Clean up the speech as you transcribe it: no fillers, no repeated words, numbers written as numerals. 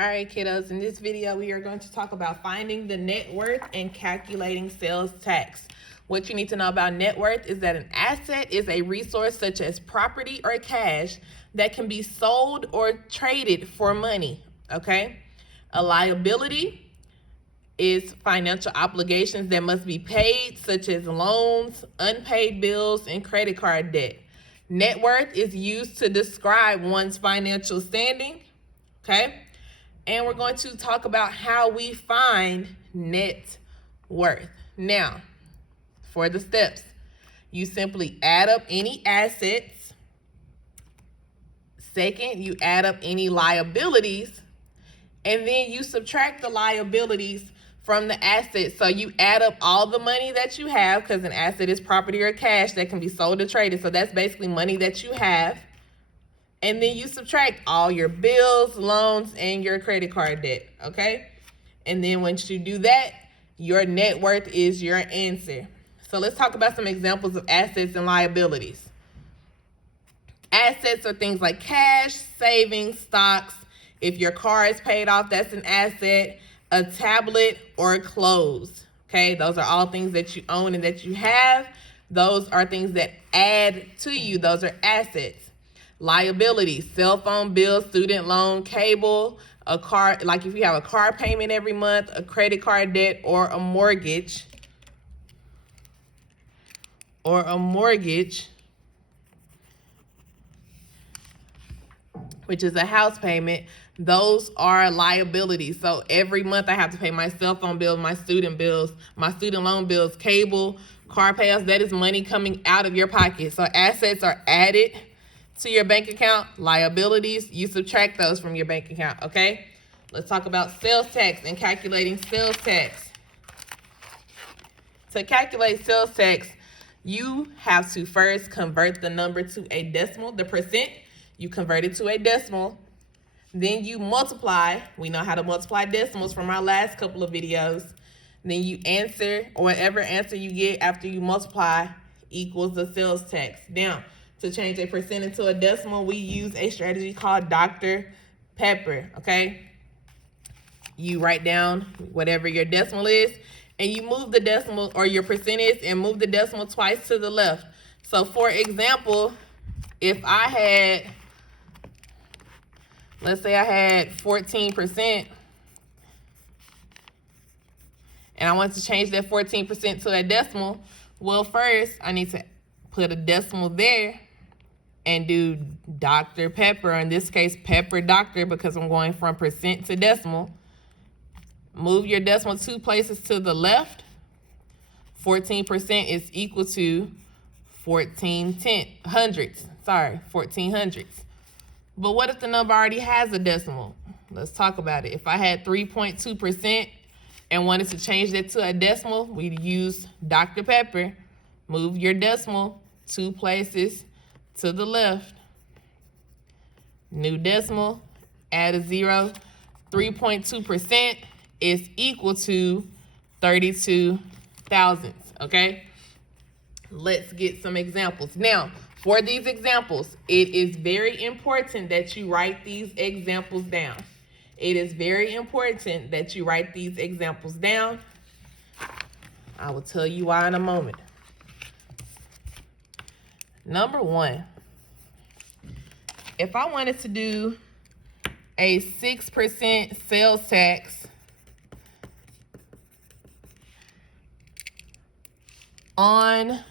All right, kiddos, in this video, we are going to talk about finding the net worth and calculating sales tax. What you need to know about net worth is that an asset is a resource such as property or cash that can be sold or traded for money, okay? A liability is financial obligations that must be paid, such as loans, unpaid bills, and credit card debt. Net worth is used to describe one's financial standing, okay? And we're going to talk about how we find net worth. Now, for the steps, you simply add up any assets. Second, you add up any liabilities. And then you subtract the liabilities from the assets. So you add up all the money that you have, because an asset is property or cash that can be sold or traded. So that's basically money that you have. And then you subtract all your bills, loans, and your credit card debt, okay? And then once you do that, your net worth is your answer. So let's talk about some examples of assets and liabilities. Assets are things like cash, savings, stocks. If your car is paid off, that's an asset. A tablet or clothes, okay? Those are all things that you own and that you have. Those are things that add to you. Those are assets. Liabilities, cell phone bill, student loan, cable, a car, like if you have a car payment every month, a credit card debt, or a mortgage, which is a house payment, those are liabilities. So every month I have to pay my cell phone bill, my student bills, my student loan bills, cable, car payouts. That is money coming out of your pocket. So assets are added to your bank account. Liabilities, you subtract those from your bank account, okay? Let's talk about sales tax and calculating sales tax. To calculate sales tax, you have to first convert the number to a decimal, the percent. You convert it to a decimal. Then you multiply. We know how to multiply decimals from our last couple of videos. Then you answer, or whatever answer you get after you multiply equals the sales tax. Now, to change a percent into a decimal, we use a strategy called Dr. Pepper, okay? You write down whatever your decimal is, and you move the decimal, or your percentage, and move the decimal twice to the left. So, for example, if I had, let's say I had 14%, and I want to change that 14% to a decimal, well, first, I need to put a decimal there and do Dr. Pepper, in this case, Pepper Doctor, because I'm going from percent to decimal. Move your decimal 2 places to the left. 14% is equal to 14 hundredths. Sorry, 14 hundredths. But what if the number already has a decimal? Let's talk about it. If I had 3.2% and wanted to change that to a decimal, we'd use Dr. Pepper. Move your decimal 2 places to the left. New decimal, add a 0. 3.2% is equal to 32 thousandths, okay? Let's get some examples. Now, for these examples, it is very important that you write these examples down. It is very important that you write these examples down. I will tell you why in a moment. Number one, if I wanted to do a 6% sales tax on